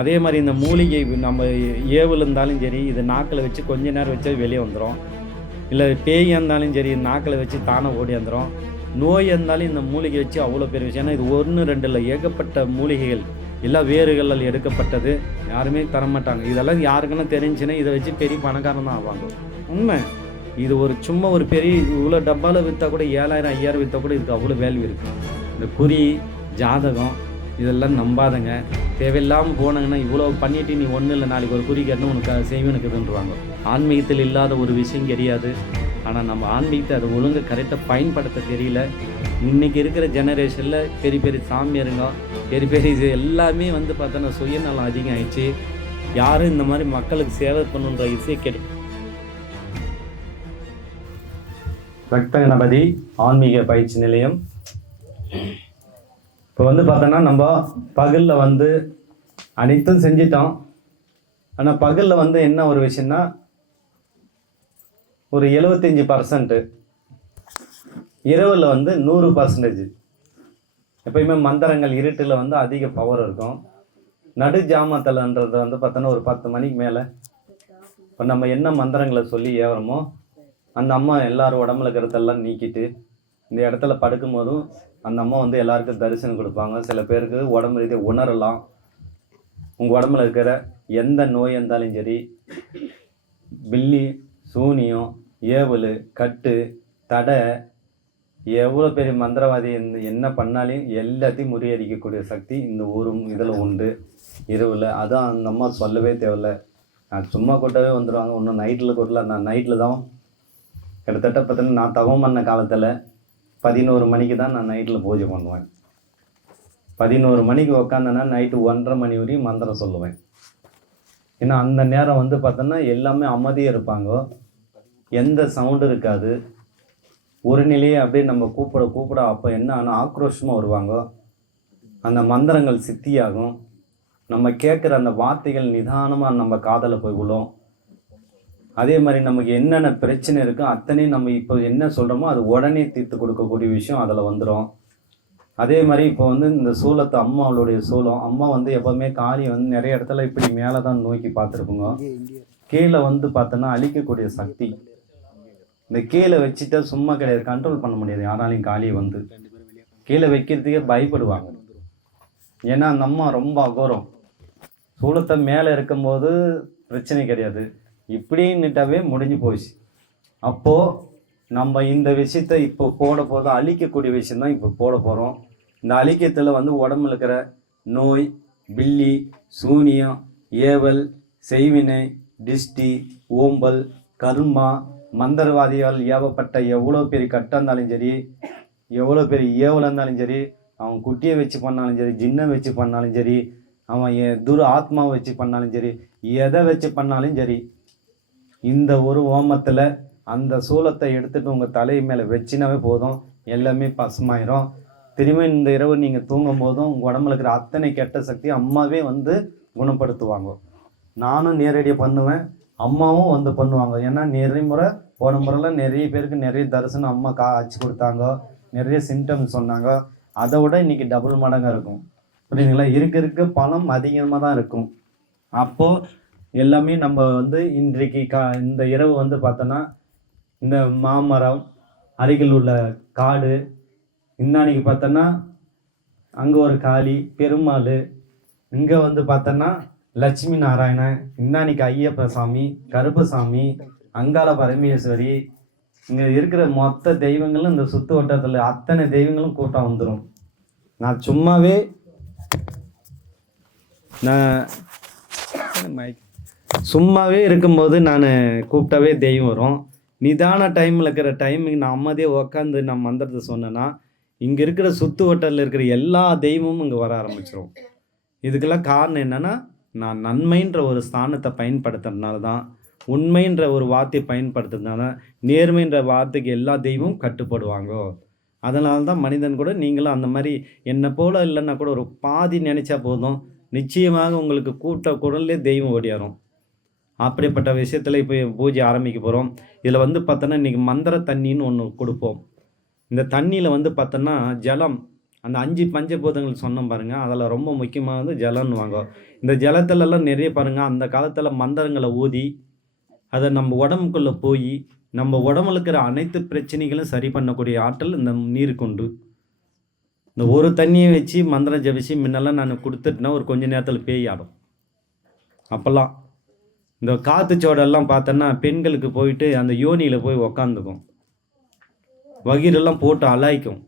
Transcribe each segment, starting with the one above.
அதே மாதிரி இந்த மூலிகை நம்ம ஏவல் இருந்தாலும் சரி, இது நாக்கில் வச்சு கொஞ்ச நேரம் வச்சா வெளியே வந்துடும். இல்லை பேயாக இருந்தாலும் சரி, நாக்கில் வச்சு தானே ஓடி வந்துடும். நோய் இருந்தாலும் இந்த மூலிகை வச்சு அவ்வளோ பெரிய விஷயம். ஏன்னா இது 1 2 இல்லை, ஏகப்பட்ட மூலிகைகள் எல்லாம் வேறுகளில் எடுக்கப்பட்டது. யாருமே தரமாட்டாங்க. இதெல்லாம் யாருக்குன்னா தெரிஞ்சுன்னா இதை வச்சு பெரிய பணக்காரன் தான் ஆவாங்க. உண்மை. இது சும்மா ஒரு பெரிய இவ்வளோ டப்பாவில் விற்றா கூட 7000 5000 விற்றா கூட இதுக்கு அவ்வளோ வேல்யூ இருக்குது. இந்த குறி ஜாதகம் இதெல்லாம் நம்பாதங்க. தேவையில்லாமல் போனாங்கன்னா இவ்வளோ பண்ணிவிட்டு நீ ஒன்றும் இல்லை, நாளைக்கு ஒரு குறி கேட்டால் உனக்கு செய்வனுக்குதுன்றாங்க. ஆன்மீகத்தில் இல்லாத ஒரு விஷயம் கிடையாது. ஆனால் நம்ம ஆன்மீகத்தை அதை ஒழுங்கு கரெக்டாக பயன்படுத்த தெரியல. இன்றைக்கி இருக்கிற ஜெனரேஷனில் பெரிய பெரிய சாமியாருங்க, பெரிய பெரிய இது எல்லாமே பார்த்தோன்னா சுயநலம் அதிகம் ஆயிடுச்சு. யாரும் இந்த மாதிரி மக்களுக்கு சேவை பண்ணுன்ற விஷயம் கிடையாது. ரத்த கணபதி ஆன்மீக பயிற்சி நிலையம். இப்போ பார்த்தோன்னா நம்ம பகலில் அனைத்தும் செஞ்சிட்டோம். ஆனால் பகலில் என்ன ஒரு விஷயம்னா ஒரு 75%, இரவில் 100%. எப்பயுமே மந்திரங்கள் இருட்டில் அதிக பவர் இருக்கும். நடு ஜாமத்தில்ன்றது பார்த்தோன்னா ஒரு 10 மணிக்கு மேலே இப்போ நம்ம என்ன மந்திரங்களை சொல்லி ஏவரமோ அந்த அம்மா எல்லாரும் உடம்புல இருக்கிறதெல்லாம் நீக்கிட்டு இந்த இடத்துல படுக்கும் போதும் அந்த அம்மா எல்லாருக்கும் தரிசனம் கொடுப்பாங்க. சில பேருக்கு உடம்பு ரீதியாக உணரலாம். உங்கள் உடம்புல இருக்கிற எந்த நோய் இருந்தாலும் சரி, பில்லி சூனியம் ஏவல் கட்டு தடை எவ்வளோ பெரிய மந்திரவாதி என்ன பண்ணாலையும் எல்லாத்தையும் முறியடிக்கக்கூடிய சக்தி இந்த இதில் உண்டு. இரவில் அதான் அந்த அம்மா சொல்லவே தேவையில்ல. நான் சும்மா கொட்டவே வந்துடுவாங்க. இன்னும் நைட்டில் கொட்டல. நான் நைட்டில் தான் கிட்டத்தட்ட பார்த்தீங்கன்னா நான் தவம் பண்ண காலத்தில் 11 மணிக்கு தான் நான் நைட்டில் பூஜை பண்ணுவேன். 11 மணிக்கு உக்காந்தேன்னா நைட்டு 1:30 மணி வரையும் மந்திரம் சொல்லுவேன். ஏன்னா அந்த நேரம் பார்த்தோன்னா எல்லாமே அமைதியாக இருப்பாங்க. எந்த சவுண்டும் இருக்காது. ஒரு நிலையே அப்படியே நம்ம கூப்பிட அப்போ என்ன ஆனால் ஆக்ரோஷமாக வருவாங்க. அந்த மந்திரங்கள் சித்தியாகும். நம்ம கேட்குற அந்த வார்த்தைகள் நிதானமாக நம்ம காதில் போய் விழும். அதே மாதிரி நமக்கு என்னென்ன பிரச்சனை இருக்கோ அத்தனையும் நம்ம இப்போ என்ன சொல்கிறோமோ அது உடனே தீர்த்து கொடுக்கக்கூடிய விஷயம் அதில் வந்துடும். அதே மாதிரி இப்போ இந்த சூலத்தை அம்மாவுடைய சூலம் அம்மா எப்போவுமே காளி நிறைய இடத்துல இப்படி மேலே தான் நோக்கி பார்த்துருக்குங்க. கீழே பார்த்தோன்னா அழிக்கக்கூடிய சக்தி. இந்த கீழே வச்சுட்டா சும்மா கிடையாது, கண்ட்ரோல் பண்ண முடியாது. யாராலையும் காளியை கீழே வைக்கிறதுக்கே பயப்படுவாங்க. ஏன்னா அந்த அம்மா ரொம்ப அகோரம். சூலத்தை மேலே இருக்கும்போது பிரச்சனை கிடையாது, இப்படின்னுட்டாவே முடிஞ்சு போச்சு. அப்போது நம்ம இந்த விஷயத்தை இப்போ போட போதும் அழிக்கக்கூடிய விஷயந்தான் இப்போ போட போகிறோம். இந்த அழிக்கத்தில் உடம்புல இருக்கிற நோய், பில்லி சூனியம் ஏவல் செய்வினை டிஸ்டி ஓம்பல் கர்மா மந்திரவாதியால் ஏவப்பட்ட எவ்வளோ பெரிய கட்டாக இருந்தாலும் சரி, எவ்வளோ பெரிய ஏவலாக இருந்தாலும் சரி, அவன் குட்டியை வச்சு பண்ணாலும் சரி, ஜின்னை வச்சு பண்ணாலும் சரி, அவன் ஆத்மாவை வச்சு பண்ணாலும் சரி, எதை வச்சு பண்ணாலும் சரி, இந்த ஒரு ஓமத்தில் அந்த சூலத்தை எடுத்துகிட்டு உங்கள் தலை மேலே வச்சினாவே போதும், எல்லாமே பசுமாயிரும். திரும்ப இந்த இரவு நீங்கள் தூங்கும் போதும் உங்கள் உடம்புல இருக்கிற அத்தனை கெட்ட சக்தி அம்மாவே குணப்படுத்துவாங்க. நானும் நேரடியாக பண்ணுவேன், அம்மாவும் பண்ணுவாங்க. ஏன்னா நிறைய முறை போன முறையில் நிறைய பேருக்கு நிறைய தரிசனம் அம்மா ஆச்சு கொடுத்தாங்க, நிறைய சிம்டம்ஸ் சொன்னாங்க. அதை விட இன்றைக்கி டபுள் மடங்காக இருக்கும். புரியுதுங்களா? இருக்க பணம் அதிகமாக தான் இருக்கும். அப்போது எல்லாமே நம்ம இன்றைக்கு இந்த இரவு பார்த்தோன்னா இந்த மாமரம் அருகில் உள்ள காடு, இன்னானிக்கு பார்த்தோன்னா அங்கே ஒரு காளி பெருமாள், இங்கே பார்த்தோன்னா லட்சுமி நாராயணன், இன்னானிக்கு ஐயப்ப சாமி, கருப்பசாமி, அங்காள பரமேஸ்வரி, இங்கே இருக்கிற மொத்த தெய்வங்களும் இந்த சுற்று வட்டத்தில் அத்தனை தெய்வங்களும் கூட்டம் வந்துடும். நான் சும்மாவே இருக்கும்போது நான் கூப்பிட்டாவே தெய்வம் வரும். நிதான டைமில் இருக்கிற டைமுக்கு நான் அம்மாதே உக்காந்து நான் மந்திரத்தை சொன்னேன்னா இங்கே இருக்கிற சுற்று வட்டத்தில் இருக்கிற எல்லா தெய்வமும் இங்கே வர ஆரம்பிச்சிடும். இதுக்கெல்லாம் காரணம் என்னென்னா நான் நன்மைன்ற ஒரு ஸ்தானத்தை பயன்படுத்துறதுனால தான், உண்மைன்ற ஒரு வார்த்தையை பயன்படுத்துறதுனால, நேர்மைன்ற வார்த்தைக்கு எல்லா தெய்வமும் கட்டுப்படுவாங்க. அதனால தான் மனிதன் கூட நீங்களும் அந்த மாதிரி என்னை போல் இல்லைன்னா கூட ஒரு பாதி நினச்சா போதும், நிச்சயமாக உங்களுக்கு கூட்ட குரல்லே தெய்வம் ஓடியாரும். அப்படிப்பட்ட விஷயத்தில் இப்போ பூஜை ஆரம்பிக்க போகிறோம். இதில் பார்த்தோன்னா இன்றைக்கி மந்திர தண்ணின்னு ஒன்று கொடுப்போம். இந்த தண்ணியில் பார்த்தோன்னா ஜலம் அந்த 5 பஞ்சபூதங்கள் சொன்னோம் பாருங்கள், அதில் ரொம்ப முக்கியமானது ஜலம்னுவாங்க. இந்த ஜலத்துலலாம் நிறைய பாருங்கள், அந்த காலத்தில் மந்திரங்களை ஊதி அதை நம்ம உடம்புக்குள்ளே போய் நம்ம உடம்புல இருக்கிற அனைத்து பிரச்சனைகளும் சரி பண்ணக்கூடிய ஆற்றல் இந்த நீருக்கு உண்டு. இந்த ஒரு தண்ணியை வச்சு மந்திரம் ஜபிச்சு முன்னெல்லாம் நான் கொடுத்துட்டுனா ஒரு கொஞ்ச நேரத்தில் பேய் ஆடும். அப்போல்லாம் இந்த காற்று சோடெல்லாம் பார்த்தோன்னா பெண்களுக்கு போயிட்டு அந்த யோனியில் போய் உக்காந்துக்கும், வகிரெல்லாம் போட்டு அலாய்க்கும்.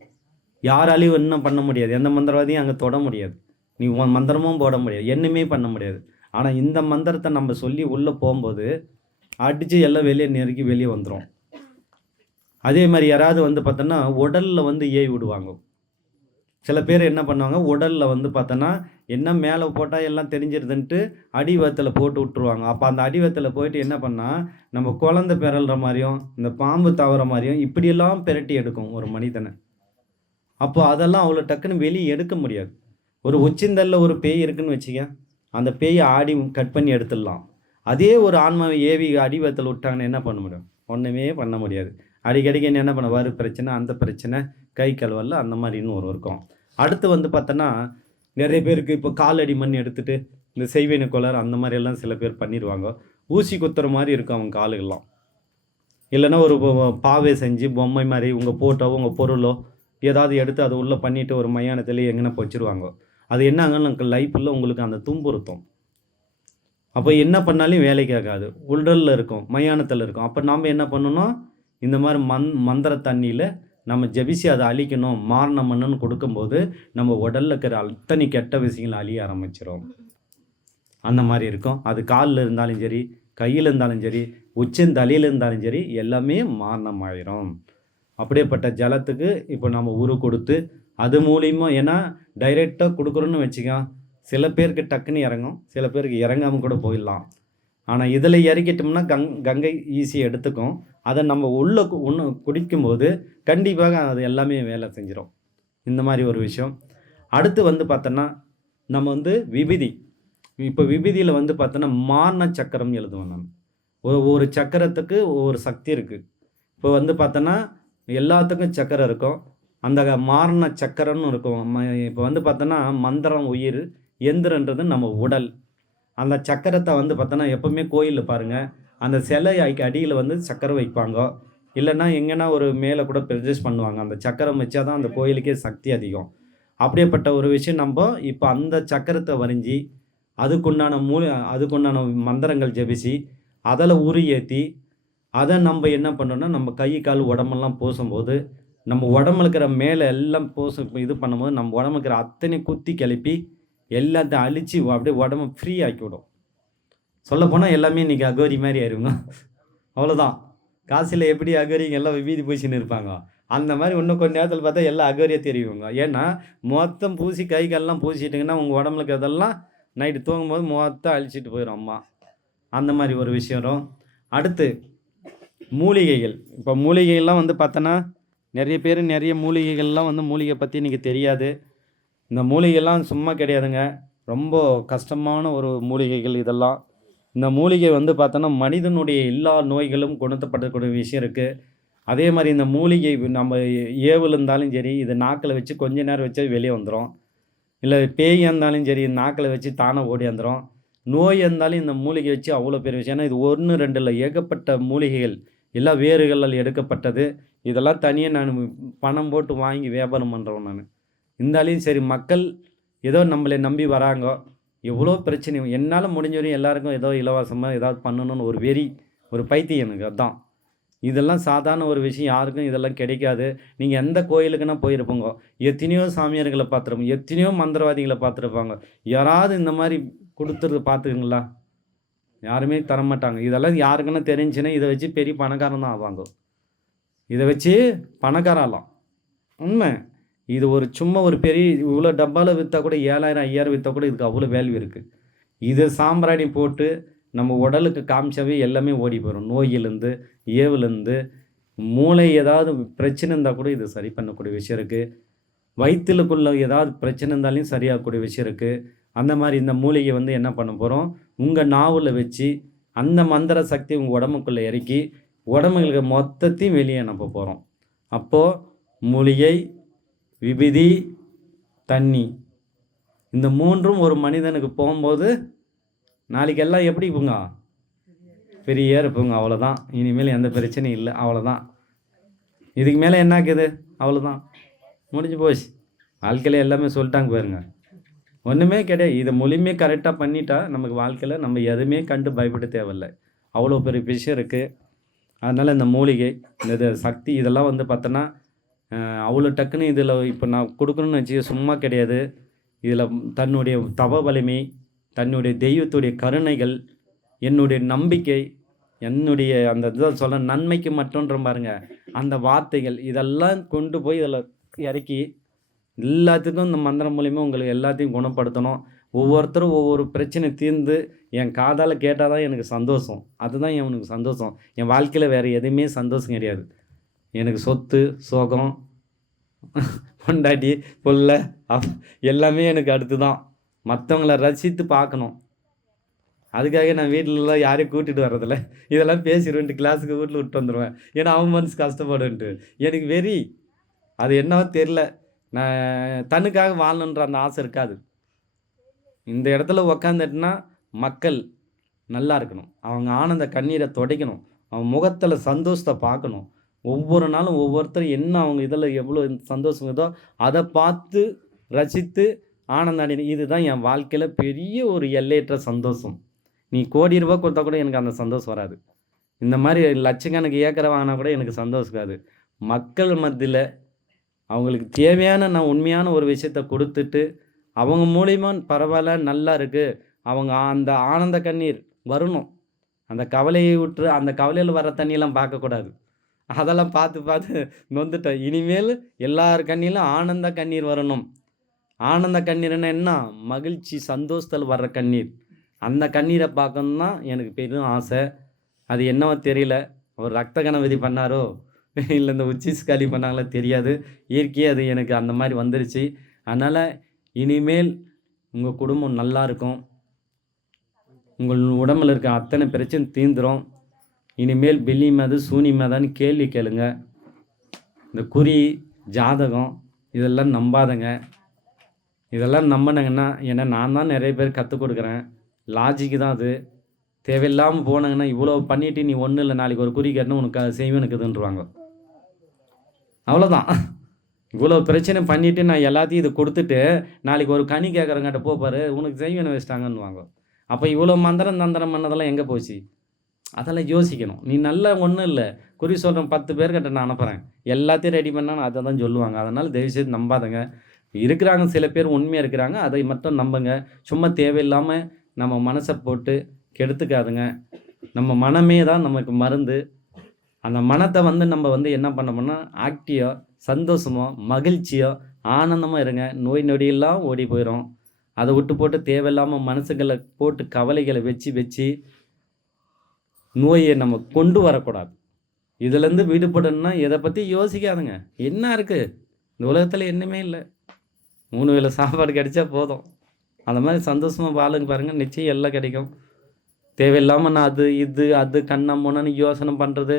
யாராலையும் இன்னும் பண்ண முடியாது, எந்த மந்திரவாதியும் அங்கே தொட முடியாது, நீ மந்திரமும் போட முடியாது, என்னமே பண்ண முடியாது. ஆனால் இந்த மந்திரத்தை நம்ம சொல்லி உள்ளே போகும்போது அடித்து எல்லாம் வெளியே நெருக்கி வெளியே வந்துடும். அதே மாதிரி யாராவது வந்து பார்த்தோன்னா உடலில் வந்து ஏவி விடுவாங்க. சில பேர் என்ன பண்ணுவாங்க, உடலில் வந்து பார்த்தோன்னா என்ன மேலே போட்டால் எல்லாம் தெரிஞ்சிருதுன்ட்டு அடிவத்தில் போட்டு விட்ருவாங்க. அப்போ அந்த அடிவத்தில் போயிட்டு என்ன பண்ணால் நம்ம குழந்தை பிறல்ற மாதிரியும் இந்த பாம்பு தவற மாதிரியும் இப்படியெல்லாம் பிரட்டி எடுக்கும் ஒரு மனிதனை. அப்போ அதெல்லாம் அவ்வளோ டக்குன்னு வெளியே எடுக்க முடியாது. ஒரு உச்சிந்தல்ல ஒரு பேய் இருக்குன்னு வச்சுக்க, அந்த பேயை ஆடி கட் பண்ணி எடுத்துடலாம். அதே ஒரு ஆன்மாவை ஏவி அடிவத்தில் விட்டாங்கன்னு என்ன பண்ண முடியும்? ஒன்றுமே பண்ண முடியாது. அடிக்கடிக்கு என்ன பண்ண வரு பிரச்சனை, அந்த பிரச்சனை, கை கழுவல்ல அந்த மாதிரி இன்னும் இருக்கும். அடுத்து வந்து பார்த்தோன்னா நிறைய பேருக்கு இப்போ காலடி மண் எடுத்துகிட்டு இந்த செய்வினை கோளாறு அந்த மாதிரியெல்லாம் சில பேர் பண்ணிடுவாங்க. ஊசி குத்துற மாதிரி இருக்கும் அவங்க காலுகள்லாம். இல்லைன்னா ஒரு பாவை செஞ்சு பொம்மை மாதிரி உங்கள் போட்டோ உங்கள் பொருளோ ஏதாவது எடுத்து அதை உள்ளே பண்ணிவிட்டு ஒரு மயானத்துலேயே எங்கன்னா வச்சுருவாங்க. அது என்ன ஆகுன்னு லைஃப்பில் உங்களுக்கு அந்த துன்புறுத்தும். அப்போ என்ன பண்ணாலும் வேலைக்கு ஆகாது, உடலில் இருக்கும், மயானத்தில் இருக்கும். அப்போ நாம் என்ன பண்ணணும், இந்த மாதிரி மந்திர தண்ணியில் நம்ம ஜபிச்சு அதை அழிக்கணும், மாரண மண்ணுன்னு கொடுக்கும்போது நம்ம உடலில் இருக்கிற அத்தனை கெட்ட விஷயங்களை அழிய ஆரம்பிச்சிடும். அந்த மாதிரி இருக்கும். அது காலில் இருந்தாலும் சரி, கையில் இருந்தாலும் சரி, உச்சந்தலையில் இருந்தாலும் சரி, எல்லாமே மாரணம் ஆயிரும். அப்படியேப்பட்ட ஜலத்துக்கு இப்போ நம்ம உரு கொடுத்து அது மூலியமாக, ஏன்னா டைரெக்டாக கொடுக்குறோன்னு வச்சுக்க, சில பேருக்கு டக்குன்னு இறங்கும், சில பேருக்கு இறங்காமல் கூட போயிடலாம். ஆனால் இதில் இறக்கிட்டோம்னா கங்கை ஈஸியாக எடுத்துக்கும். அதை நம்ம உள்ளே குடிக்கும்போது கண்டிப்பாக அது எல்லாமே வேலை செஞ்சிடும். இந்த மாதிரி ஒரு விஷயம். அடுத்து வந்து பார்த்தோன்னா நம்ம வந்து விபூதி. இப்போ விபூதியில் வந்து பார்த்தோன்னா மாரண சக்கரம் எழுதுவோம். நம்ம ஒரு சக்கரத்துக்கு ஒவ்வொரு சக்தி இருக்குது. இப்போ வந்து பார்த்தோன்னா எல்லாத்துக்கும் சக்கரம் இருக்கும், அந்த மாரண சக்கரம்னு இருக்கும். இப்போ வந்து பார்த்தோன்னா மந்திரம் உயிர், எந்திரன்றது நம்ம உடல். அந்த சக்கரத்தை வந்து பார்த்தோன்னா எப்போவுமே கோயிலில் பாருங்கள், அந்த சிலை அடியில் வந்து சக்கரம் வைப்பாங்க, இல்லைன்னா எங்கன்னா ஒரு மேலே கூட ப்ரெஜஸ் பண்ணுவாங்க. அந்த சக்கரம் வச்சா தான் அந்த கோயிலுக்கே சக்தி அதிகம். அப்படியேப்பட்ட ஒரு விஷயம் நம்ம இப்போ அந்த சக்கரத்தை வரைஞ்சி அதுக்குண்டான மந்திரங்கள் ஜபிச்சு அதில் உரு ஏற்றி அதை நம்ம என்ன பண்ணோன்னா நம்ம கை கால் உடம்பெல்லாம் பூசும்போது நம்ம உடம்புல இருக்கிற மேலே எல்லாம் இது பண்ணும்போது நம்ம உடம்புல இருக்கிற அத்தனை குத்தி கிளப்பி எல்லாத்தையும் அழித்து அப்படியே உடம்பு ஃப்ரீ ஆக்கி விடும். சொல்லப்போனால் எல்லாமே இன்றைக்கி அகோரி மாதிரி ஆயிருங்க. அவ்வளோதான். காசில் எப்படி அகோரிங்க எல்லாம் வீதி பூசின்னு இருப்பாங்க, அந்த மாதிரி இன்னும் கொஞ்சம் நேரத்தில் பார்த்தா எல்லாம் அகோரியாக தெரியுங்க. ஏன்னா மொத்தம் பூசி கை காலெலாம் பூசிட்டிங்கன்னா உங்கள் உடம்புல இருக்கிறதெல்லாம் நைட்டு தூங்கும்போது மொத்தம் அழிச்சிட்டு போயிடும் அம்மா. அந்த மாதிரி ஒரு விஷயம் வரும். அடுத்து மூலிகைகள். இப்போ மூலிகைகள்லாம் வந்து பார்த்தோன்னா நிறைய மூலிகைகள்லாம் வந்து மூலிகை பற்றி இன்றைக்கி தெரியாது. இந்த மூலிகைலாம் சும்மா கிடையாதுங்க, ரொம்ப கஷ்டமான ஒரு மூலிகைகள் இதெல்லாம். இந்த மூலிகை வந்து பார்த்தோன்னா மனிதனுடைய எல்லா நோய்களும் குணப்படுத்தக்கூடிய விஷயம் இருக்குது. அதே மாதிரி இந்த மூலிகை நம்ம ஏவல் இருந்தாலும் சரி, இது நாக்கில் வச்சு கொஞ்ச நேரம் வச்சு வெளியே வந்துடும். இல்லை பேய் இருந்தாலும் சரி, நாக்கில் வச்சு தானே ஓடி வந்துடும். நோய் இருந்தாலும் இந்த மூலிகை வச்சு அவ்வளோ பெரிய விஷயம். ஏன்னா இது 1, 2 இல்லை, ஏகப்பட்ட மூலிகைகள் எல்லாம் வேறுகளில் எடுக்கப்பட்டது. இதெல்லாம் தனியாக நான் பணம் போட்டு வாங்கி வியாபாரம் பண்ணுறோம் நான். இருந்தாலையும் சரி, மக்கள் ஏதோ நம்மளை நம்பி வராங்க, எவ்வளோ பிரச்சனை. என்னால் முடிஞ்ச வரையும் எல்லாருக்கும் ஏதோ இலவசமாக ஏதாவது பண்ணணும்னு ஒரு வெறி, ஒரு பைத்தியம் எனக்கு. அதுதான். இதெல்லாம் சாதாரண ஒரு விஷயம், யாருக்கும் இதெல்லாம் கிடைக்காது. நீங்கள் எந்த கோயிலுக்குன்னா போயிருப்போங்க, எத்தனையோ சாமியார்களை பார்த்துருப்போம், எத்தனையோ மந்திரவாதிகளை பார்த்துருப்பாங்க. யாராவது இந்த மாதிரி கொடுத்துறது பார்த்துக்குங்களா? யாருமே தரமாட்டாங்க. இதெல்லாம் யாருக்குன்னா தெரிஞ்சுன்னா இதை வச்சு பெரிய பணக்காரன் தான் ஆவாங்க. இதை வச்சு பணக்காரலாம் உண்மை. இது ஒரு சும்மா ஒரு பெரிய இவ்வளோ டப்பாவில் விற்றா கூட 7000 5000 விற்றா கூட இதுக்கு அவ்வளோ வேல்யூ இருக்குது. இது சாம்பிராணி போட்டு நம்ம உடலுக்கு காமிச்சாவே எல்லாமே ஓடி போயிடும். நோயிலேருந்து, ஏவுலேருந்து, மூளை ஏதாவது பிரச்சனை இருந்தால் கூட இது சரி பண்ணக்கூடிய விஷயம் இருக்குது. வயிற்றுக்குள்ளே ஏதாவது பிரச்சனை இருந்தாலையும் சரியாகக்கூடிய விஷயம் இருக்குது. அந்த மாதிரி இந்த மூலிகை வந்து என்ன பண்ண போகிறோம், உங்கள் நாவில் வச்சு அந்த மந்திர சக்தி உங்கள் உடம்புக்குள்ளே இறக்கி உடம்புகளுக்கு மொத்தத்தையும் வெளியே அனுப்ப போகிறோம். அப்போது மூலிகை, விபூதி, தண்ணி. இந்த மூன்றும் ஒரு மனிதனுக்கு போகும்போது நாளைக்கு எல்லாம் எப்படி இருப்புங்க? ஃப்ரீயாக இருப்புங்க. அவ்வளோதான். இனிமேல் எந்த பிரச்சனையும் இல்லை. அவ்வளோதான். இதுக்கு மேலே என்ன ஆக்குது? அவ்வளோதான், முடிஞ்சு போச்சு. வாழ்க்கையில் எல்லாமே சொல்லிட்டாங்க பாருங்க. ஒன்றுமே கிடையாது. இதை முழுமையாக கரெக்டாக பண்ணிட்டா நமக்கு வாழ்க்கையில் நம்ம எதுவுமே கண்டு பயப்பட தேவையில்லை. அவ்வளோ பெரிய விஷயம் இருக்குது. அதனால் இந்த மூலிகை, இந்த சக்தி இதெல்லாம் வந்து பார்த்தோன்னா அவ்வளோ டக்குன்னு இதில் இப்போ நான் கொடுக்கணும்னு வச்சு சும்மா கிடையாது. இதில் தன்னுடைய தவ வலிமை, தன்னுடைய தெய்வத்துடைய கருணைகள், என்னுடைய நம்பிக்கை, என்னுடைய அந்த இதை சொல்ல நன்மைக்கு மட்டும்ன்ற பாருங்க அந்த வார்த்தைகள் இதெல்லாம் கொண்டு போய் இதில் இறக்கி எல்லாத்துக்கும் இந்த மந்திரம் மூலிமா உங்களுக்கு எல்லாத்தையும் குணப்படுத்தணும். ஒவ்வொருத்தரும் ஒவ்வொரு பிரச்சனை தீர்ந்து என் காதால் கேட்டால் தான் எனக்கு சந்தோஷம். அதுதான் எனக்கு சந்தோஷம். என் வாழ்க்கையில் வேறு எதுவுமே சந்தோஷம் கிடையாது. எனக்கு சொத்து சோகம் பொண்டாட்டி புள்ள எல்லாமே எனக்கு அடுத்து தான். மற்றவங்கள ரசித்து பார்க்கணும். அதுக்காக நான் வீட்டிலலாம் யாரையும் கூட்டிகிட்டு வர்றதில்ல. இதெல்லாம் பேசிடுவேன்ட்டு கிளாஸுக்கு வீட்டில் விட்டு வந்துடுவேன். ஏன்னா அவங்க மனசு கஷ்டப்படுன்ட்டு எனக்கு வெறி. அது என்னவோ தெரில. நான் தன்னுக்காக வாழணுன்ற அந்த ஆசை இருக்காது. இந்த இடத்துல உக்காந்துட்டுனா மக்கள் நல்லா இருக்கணும். அவங்க ஆனந்த கண்ணீரை துடைக்கணும். அவங்க முகத்தில் சந்தோஷத்தை பார்க்கணும். ஒவ்வொரு நாளும் ஒவ்வொருத்தரும் என்ன அவங்க இதில் எவ்வளோ சந்தோஷம் இதோ அதை பார்த்து ரசித்து ஆனந்த அடை. இதுதான் என் வாழ்க்கையில் பெரிய ஒரு எல்லையற்ற சந்தோஷம். நீ கோடி ரூபா கொடுத்தா கூட எனக்கு அந்த சந்தோஷம் வராது. இந்த மாதிரி லட்சக்கணக்கு ஏக்கரை வாங்கினா கூட எனக்கு சந்தோஷம் இருக்காது. மக்கள் மத்தியில் அவங்களுக்கு தேவையான நான் உண்மையான ஒரு விஷயத்த கொடுத்துட்டு அவங்க மூலிமா பரவாயில்ல நல்லா இருக்குது, அவங்க அந்த ஆனந்த கண்ணீர் வரணும். அந்த கவலையை விட்டு அந்த கவலையில் வர தண்ணியெல்லாம் பார்க்கக்கூடாது. அதெல்லாம் பார்த்து பார்த்து நொந்துட்டேன். இனிமேல் எல்லார் கண்ணிலும் ஆனந்த கண்ணீர் வரணும். ஆனந்த கண்ணீர்னா என்ன? மகிழ்ச்சி சந்தோஷத்தில் வர்ற கண்ணீர். அந்த கண்ணீரை பார்க்கணும் தான் எனக்கு பெரும் ஆசை. அது என்னவோ தெரியல. அவர் ரத்த கணபதி பண்ணாரோ இல்லை இந்த உச்சிஸ்காலி பண்ணாங்களோ தெரியாது. இயற்கையே அது எனக்கு அந்த மாதிரி வந்துருச்சு. அதனால் இனிமேல் உங்கள் குடும்பம் நல்லா இருக்கும். உங்கள் உடம்பில் இருக்க அத்தனை பிரச்சனை தீந்துடும். இனிமேல் பில்லி மது சூனி மதான்னு கேள்வி கேளுங்க. இந்த குறி ஜாதகம் இதெல்லாம் நம்பாதங்க. இதெல்லாம் நம்பினங்கன்னா, ஏன்னா நான் தான் நிறைய பேர் கற்றுக் கொடுக்குறேன். லாஜிக்கு தான் அது. தேவையில்லாமல் போனாங்கன்னா இவ்வளோ பண்ணிவிட்டு நீ ஒன்றும் இல்லை நாளைக்கு ஒரு குறி கேட்டணும் உனக்கு செய்வேனுக்குதுன்றவாங்க. அவ்வளோதான். இவ்வளோ பிரச்சனை பண்ணிவிட்டு நான் எல்லாத்தையும் இது கொடுத்துட்டு நாளைக்கு ஒரு கனி கேட்குறங்காட்ட போப்பாரு உனக்கு செய்வேனை வச்சிட்டாங்கன்னுவாங்க. அப்போ இவ்வளோ மந்திரம் தந்திரம் பண்ணதெல்லாம் எங்கே போச்சு? அதெல்லாம் யோசிக்கணும். நீ நல்லா ஒன்றும் இல்லை குறி சொல்கிறேன் 10 பேர்கிட்ட நான் அனுப்புகிறேன் எல்லாத்தையும் ரெடி பண்ணான்னு அதை தான் சொல்லுவாங்க. அதனால் தயவுசெய்து நம்பாதங்க. இருக்கிறாங்க சில பேர் உண்மையாக இருக்கிறாங்க, அதை மட்டும் நம்புங்க. சும்மா தேவையில்லாமல் நம்ம மனசை போட்டு கெடுத்துக்காதுங்க. நம்ம மனமே தான் நமக்கு மருந்து. அந்த மனத்தை நம்ம என்ன பண்ணோம்னா ஆக்டிவோ சந்தோஷமோ மகிழ்ச்சியோ ஆனந்தமாக இருங்க. நோய் நொடியெல்லாம் ஓடி போயிடும். அதை விட்டு போட்டு தேவையில்லாமல் மனசுகளை போட்டு கவலைகளை வச்சு நோயை நம்ம கொண்டு வரக்கூடாது. இதுலேருந்து விடுபடணும்னா எதை பற்றி யோசிக்காதுங்க. என்ன இருக்குது இந்த உலகத்தில்? என்னமே இல்லை. 3 வேளை சாப்பாடு கிடைச்சா போதும். அந்த மாதிரி சந்தோஷமாக வாழுங்க பாருங்கள். நிச்சயம் எல்லாம் கிடைக்கும். தேவையில்லாமல் நான் அது கண்ணாமோன்னு யோசனை பண்ணுறது.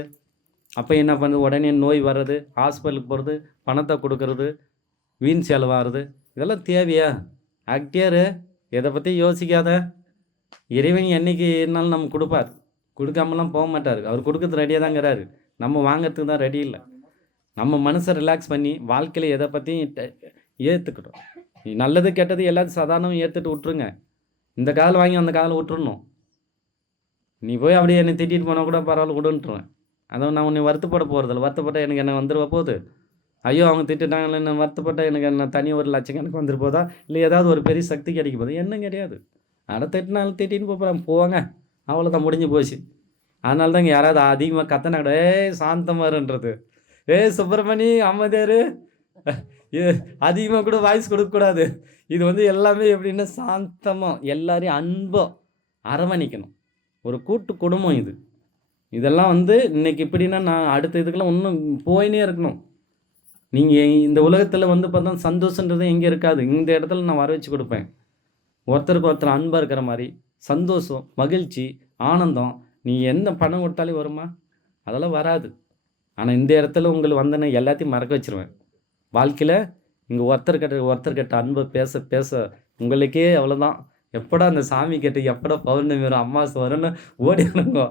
அப்போ என்ன பண்ணுறது? உடனே நோய் வர்றது, ஹாஸ்பிட்டலுக்கு போகிறது, பணத்தை கொடுக்கறது, வீண் செலவாகிறது. இதெல்லாம் தேவையா? ஆக்டியாரு எதை பற்றி யோசிக்காத. இறைவன் என்றைக்கு என்னாலும் நம்ம கொடுப்பார். கொடுக்காமலாம் போக மாட்டார். அவர் கொடுக்கறது ரெடியாக தாங்கிறாரு. நம்ம வாங்கிறதுக்கு தான் ரெடி இல்லை. நம்ம மனசை ரிலாக்ஸ் பண்ணி வாழ்க்கையில் எதை பற்றியும் ஏற்றுக்கிட்டோம். நல்லது கெட்டது எல்லாத்தையும் சாதாரணம் ஏற்றுட்டு விட்ருங்க. இந்த காதில் வாங்கி அந்த காதில் விட்டுறணும். நீ போய் அப்படியே என்னை திட்டிகிட்டு போனால் கூட பரவாயில்ல விடுன்ட்டுருவேன். அதான் நான் உன்னை வருத்தப்பட போகிறதில்ல. வருத்தப்பட்டால் எனக்கு என்ன வந்துடுவ போகுது? ஐயோ அவங்க திட்டுட்டாங்களே நான் வருத்தப்பட்டால் எனக்கு என்ன தனியாக ஒரு லட்சக்கணக்கு வந்துட்டு போதா? இல்லை ஏதாவது ஒரு பெரிய சக்தி கிடைக்க போகுது? என்ன கிடையாது. அதை திட்டினாலும் திட்டின்னு போகிறாங்க போவாங்க. அவ்வளோதான், முடிஞ்சு போச்சு. அதனால தாங்க யாராவது அதிகமாக கத்தனா கூட சாந்தமாருன்றது. சுப்பிரமணி அமைதியாரு அதிகமாக கூட வாய்ஸ் கொடுக்கக்கூடாது. இது எல்லாமே எப்படின்னா சாந்தமாக எல்லாரையும் அன்போ அரவணைக்கணும். ஒரு கூட்டு குடும்பம் இது. இதெல்லாம் இன்னைக்கு இப்படின்னா நான் அடுத்த இதுக்கெல்லாம் இன்னும் போயினே இருக்கணும். நீங்கள் இந்த உலகத்தில் பார்த்தா சந்தோஷன்றது எங்கே இருக்காது. இந்த இடத்துல நான் வர வச்சு கொடுப்பேன். ஒருத்தருக்கு ஒருத்தர் அன்பாக இருக்கிற மாதிரி சந்தோஷம் மகிழ்ச்சி ஆனந்தம். நீ எந்த பணம் கொடுத்தாலே வருமா? அதெல்லாம் வராது. ஆனால் இந்த இடத்துல உங்களுக்கு வந்தேன்னா எல்லாத்தையும் மறக்க வச்சுருவேன். வாழ்க்கையில் இங்கே ஒருத்தர்கிட்ட அன்பை பேச பேச உங்களுக்கே அவ்வளோதான். எப்படா அந்த சாமி கிட்ட எப்படா பௌர்ணமி வரும், அமாவாசை வரும்னு ஓடிடுங்க.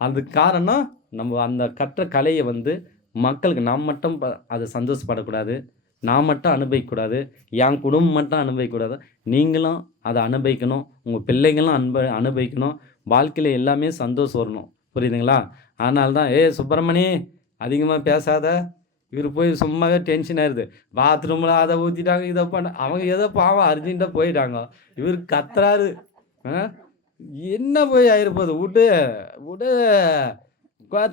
அதுக்கு காரணம் நம்ம அந்த கற்ற கலையை வந்து மக்களுக்கு நாம் மட்டும் அதை சந்தோஷப்படக்கூடாது, நான் மட்டும் அனுபவிக்கக்கூடாது, என் குடும்பம் மட்டும் அனுபவிக்கக்கூடாது, நீங்களும் அதை அனுபவிக்கணும், உங்கள் பிள்ளைங்களும் அனுபவிக்கணும், வாழ்க்கையில் எல்லாமே சந்தோஷம் வரணும். புரியுதுங்களா? அதனால தான் சுப்பிரமணி அதிகமாக பேசாத, இவர் போய் சும்மாவே டென்ஷன் ஆயிடுது. பாத்ரூமில் அதை ஊற்றிட்டாங்க, இதை பண்ண அவங்க ஏதோ பாவம் அர்ஜென்ட்டாக போயிட்டாங்க, இவர் கத்துறாரு. என்ன போய் ஆயிருப்போது, விடு விடு,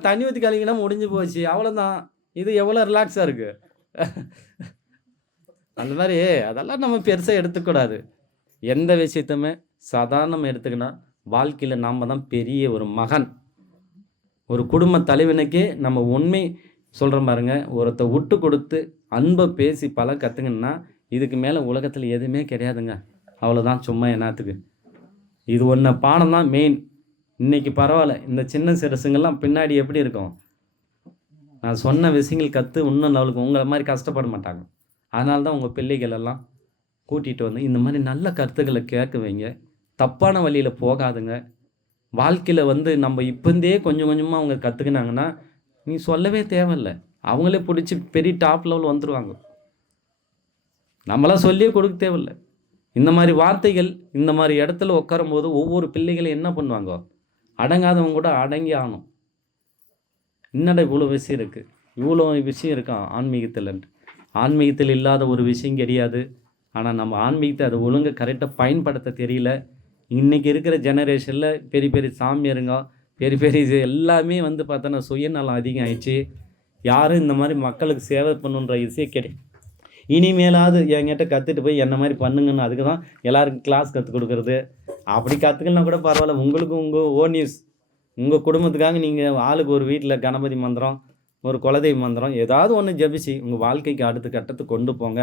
தண்ணி ஊற்றி கழிங்கன்னா முடிஞ்சு போச்சு, அவ்வளோதான். இது எவ்வளோ ரிலாக்ஸாக இருக்குது. அந்த மாதிரி அதெல்லாம் நம்ம பெருசாக எடுத்துக்கூடாது. எந்த விஷயத்தையுமே சாதாரணமாக எடுத்துக்கினா வாழ்க்கையில் நாம் தான் பெரிய ஒரு மகன். ஒரு குடும்ப தலைவனுக்கே நம்ம உண்மை சொல்கிறோம் பாருங்க, ஒருத்த விட்டு கொடுத்து அன்பை பேசி பல கற்றுங்கன்னா இதுக்கு மேலே உலகத்தில் எதுவுமே கிடையாதுங்க. அவ்வளோதான். சும்மா என்னத்துக்கு இது ஒன்று பாடம் தான் மெயின். இன்றைக்கி பரவாயில்ல, இந்த சின்ன சிறுசுங்கள்லாம் பின்னாடி எப்படி இருக்கும், நான் சொன்ன விஷயங்கள் கற்று இன்னும் நம்மளுக்கு உங்களை மாதிரி கஷ்டப்பட மாட்டாங்க. அதனால தான் உங்கள் பிள்ளைகள் எல்லாம் கூட்டிகிட்டு வந்து இந்த மாதிரி நல்ல கருத்துக்களை கேட்க வைங்க. தப்பான வழியில் போகாதுங்க. வாழ்க்கையில் வந்து நம்ம இப்போந்தே கொஞ்சம் கொஞ்சமாக அவங்க கற்றுக்கினாங்கன்னா நீ சொல்லவே தேவையில்லை, அவங்களே பிடிச்சி பெரிய டாப் லெவல் வந்துடுவாங்க. நம்மளாம் சொல்லியே கொடுக்க தேவையில்லை. இந்த மாதிரி வார்த்தைகள் இந்த மாதிரி இடத்துல உட்காரும் போது ஒவ்வொரு பிள்ளைகளும் என்ன பண்ணுவாங்க, அடங்காதவங்க கூட அடங்கி ஆகணும். என்னடா இவ்வளோ விஷயம் இருக்குது, இவ்வளோ விஷயம் இருக்கா ஆன்மீகத்தில். ஆன்மீகத்தில் இல்லாத ஒரு விஷயம் கிடையாது. ஆனால் நம்ம ஆன்மீகத்தை அதை ஒழுங்காக கரெக்டாக பயன்படுத்த தெரியல. இன்றைக்கி இருக்கிற ஜெனரேஷனில் பெரிய பெரிய சாமியாருங்க, பெரிய பெரிய எல்லாமே வந்து பார்த்தோன்னா சுயநலம் அதிகம் ஆயிடுச்சு. யாரும் இந்த மாதிரி மக்களுக்கு சேவை பண்ணுன்ற விஷயம் இனிமேலாவது என்கிட்ட கற்றுட்டு போய் என்ன மாதிரி பண்ணுங்கன்னு அதுக்கு தான் எல்லாருக்கும் கிளாஸ் கற்றுக் கொடுக்குறது. அப்படி கற்றுக்கலாம் கூட பரவாயில்ல. உங்களுக்கு உங்கள் ஓன் நியூஸ், உங்கள் குடும்பத்துக்காக நீங்கள் ஆளுக்கு ஒரு வீட்டில் கணபதி மந்திரம், ஒரு குலதெய்வ மந்திரம் ஏதாவது ஒன்று ஜபிச்சு உங்கள் வாழ்க்கைக்கு அடுத்த கட்டத்துக்கு கொண்டு போங்க.